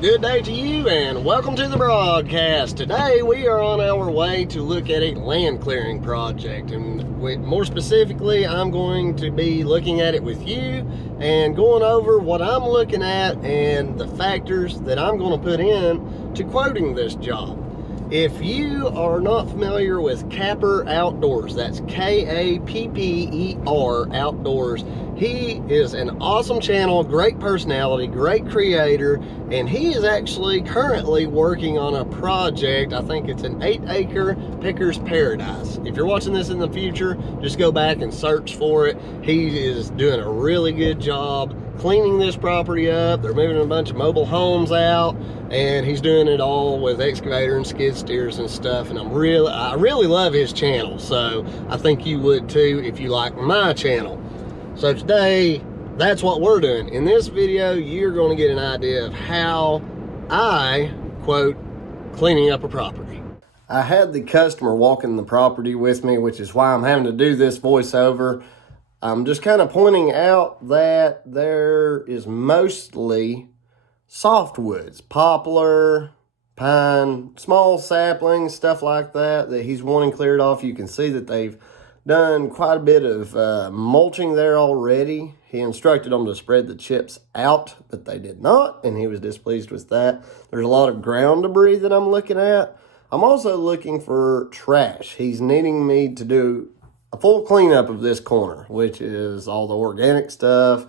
Good day to you and welcome to the broadcast. Today we are on our way to look at a land clearing project, and more specifically I'm going to be looking at it with you and going over what I'm looking at and the factors that I'm going to put in to quoting this job. If you are not familiar with Capper Outdoors, that's K-A-P-P-E-R Outdoors, he is an awesome channel, great personality, great creator, and he is actually currently working on a project. I think it's an 8-acre picker's paradise. If you're watching this in the future, just go back and search for it. He is doing a really good job cleaning this property up. They're moving a bunch of mobile homes out, and he's doing it all with excavator and skid steers and stuff, and I really love his channel, so I think you would too if you like my channel. So today, that's what we're doing. In this video, you're going to get an idea of how I, quote, cleaning up a property. I had the customer walking the property with me, which is why I'm having to do this voiceover. I'm just kind of pointing out that there is mostly softwoods, poplar, pine, small saplings, stuff like that he's wanting cleared off. You can see that they've done quite a bit of mulching there already. He instructed them to spread the chips out, but they did not, and he was displeased with that. There's a lot of ground debris that I'm looking at. I'm also looking for trash. He's needing me to do a full cleanup of this corner, which is all the organic stuff,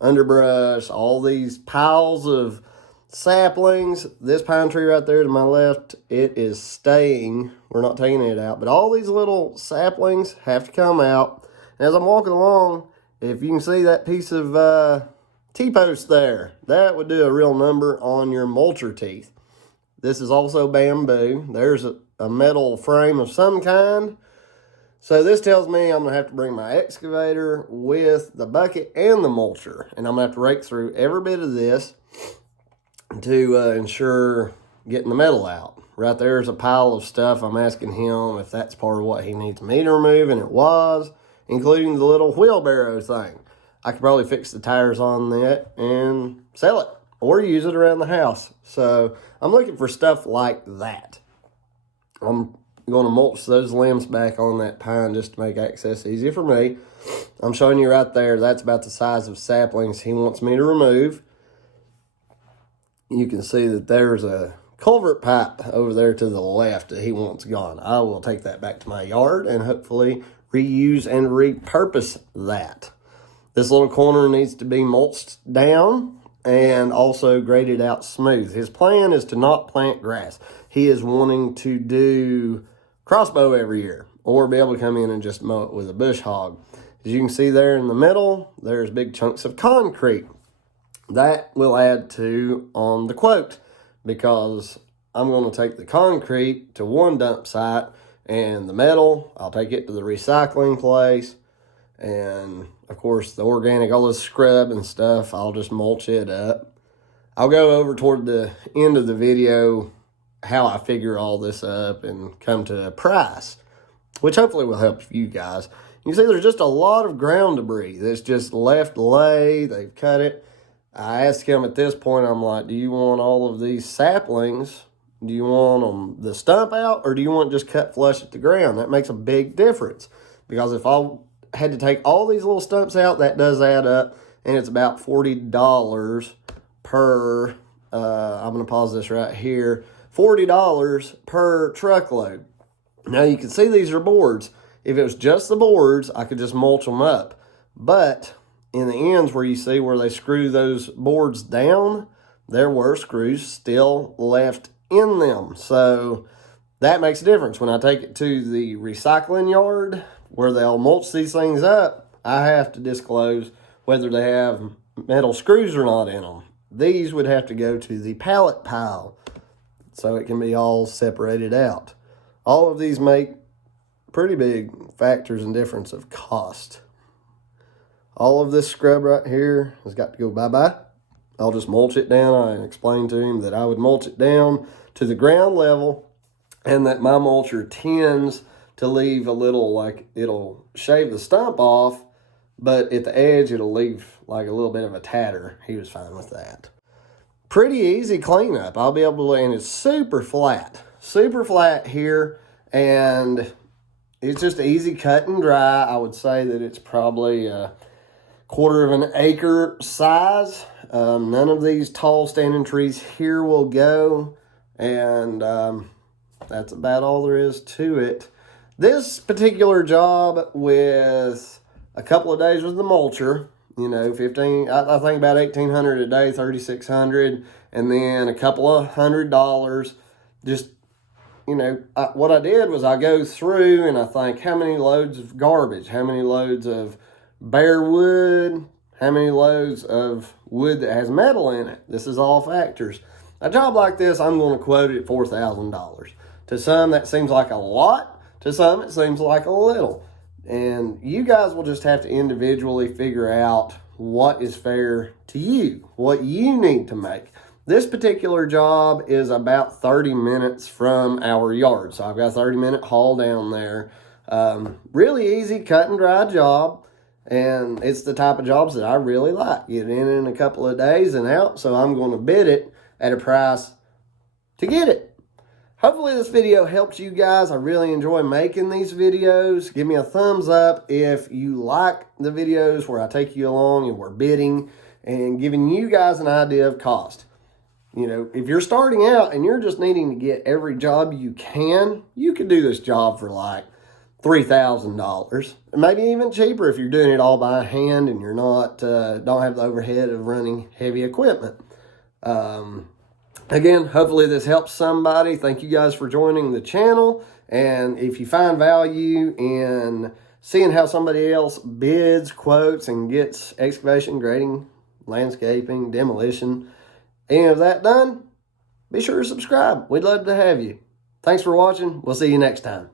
underbrush, all these piles of saplings. This pine tree right there to my left, it is staying. We're not taking it out, but all these little saplings have to come out. And as I'm walking along, if you can see that piece of T-post there, that would do a real number on your mulcher teeth. This is also bamboo. There's a metal frame of some kind. So this tells me I'm going to have to bring my excavator with the bucket and the mulcher, and I'm going to have to rake through every bit of this to ensure getting the metal out. Right there's a pile of stuff. I'm asking him if that's part of what he needs me to remove, and it was, including the little wheelbarrow thing. I could probably fix the tires on that and sell it or use it around the house. So I'm looking for stuff like that. I'm going to mulch those limbs back on that pine just to make access easy for me. I'm showing you right there, that's about the size of saplings he wants me to remove. You can see that there's a culvert pipe over there to the left that he wants gone. I will take that back to my yard and hopefully reuse and repurpose that. This little corner needs to be mulched down and also graded out smooth. His plan is to not plant grass. He is wanting to do crossbow every year or be able to come in and just mow it with a bush hog. As you can see there in the middle, there's big chunks of concrete. That will add to on the quote, because I'm going to take the concrete to one dump site and the metal, I'll take it to the recycling place. And of course the organic, all this scrub and stuff, I'll just mulch it up. I'll go over toward the end of the video how I figure all this up and come to a price, which hopefully will help you guys. You can see there's just a lot of ground debris that's just left lay. They've cut it. I asked him at this point, I'm like, do you want all of these saplings? Do you want them the stump out, or do you want just cut flush at the ground? That makes a big difference, because if I had to take all these little stumps out, that does add up, and it's about $40 per, I'm going to pause this right here, $40 per truckload. Now you can see these are boards. If it was just the boards, I could just mulch them up, but in the ends where you see where they screw those boards down, there were screws still left in them. So that makes a difference. When I take it to the recycling yard where they'll mulch these things up, I have to disclose whether they have metal screws or not in them. These would have to go to the pallet pile so it can be all separated out. All of these make pretty big factors in difference of cost. All of this scrub right here has got to go bye-bye. I'll just mulch it down. I explained to him that I would mulch it down to the ground level, and that my mulcher tends to leave a little, like, it'll shave the stump off, but at the edge it'll leave like a little bit of a tatter. He was fine with that. pretty easy cleanup. I'll be able to, and it's super flat here, and it's just easy cut and dry. I would say that it's probably a quarter of an acre size. None of these tall standing trees here will go, and that's about all there is to it. This particular job, with a couple of days with the mulcher, you know, I think about $1,800 a day, $3,600, and then a couple of $100. Just, you know, what I did was I go through and I think, how many loads of garbage, how many loads of bare wood, how many loads of wood that has metal in it. This is all factors. A job like this, I'm going to quote it at $4,000. To some, that seems like a lot. To some, it seems like a little. And you guys will just have to individually figure out what is fair to you, what you need to make. This particular job is about 30 minutes from our yard. So I've got a 30-minute haul down there. Really easy, cut and dry job. And it's the type of jobs that I really like. Get in a couple of days and out. So I'm going to bid it at a price to get it. Hopefully this video helps you guys. I really enjoy making these videos. Give me a thumbs up if you like the videos where I take you along and we're bidding and giving you guys an idea of cost. You know, if you're starting out and you're just needing to get every job you can do this job for like $3,000. Maybe even cheaper if you're doing it all by hand and you're not, don't have the overhead of running heavy equipment. Again, hopefully this helps somebody. Thank you guys for joining the channel. And if you find value in seeing how somebody else bids, quotes, and gets excavation, grading, landscaping, demolition, any of that done, be sure to subscribe. We'd love to have you. Thanks for watching. We'll see you next time.